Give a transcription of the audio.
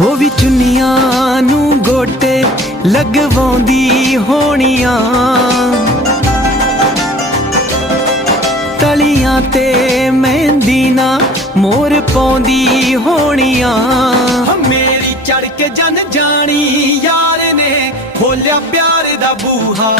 ਉਹ ਵੀ ਚੁੰਨੀਆਂ ਨੂੰ ਗੋਟੇ ਲਗਵਾਉਂਦੀ ਹੋਣੀਆਂ, ਤਲੀਆਂ ਤੇ ਮਹਿੰਦੀ ਨਾ ਮੋਰ ਪਾਉਂਦੀ ਹੋਣੀਆਂ। ਮੇਰੀ ਚੜ ਕੇ ਜਨ ਜਾਣੀ ਯਾਰ ਨੇ ਖੋਲਿਆ ਪਿਆਰ ਦਾ ਬੂਹਾ।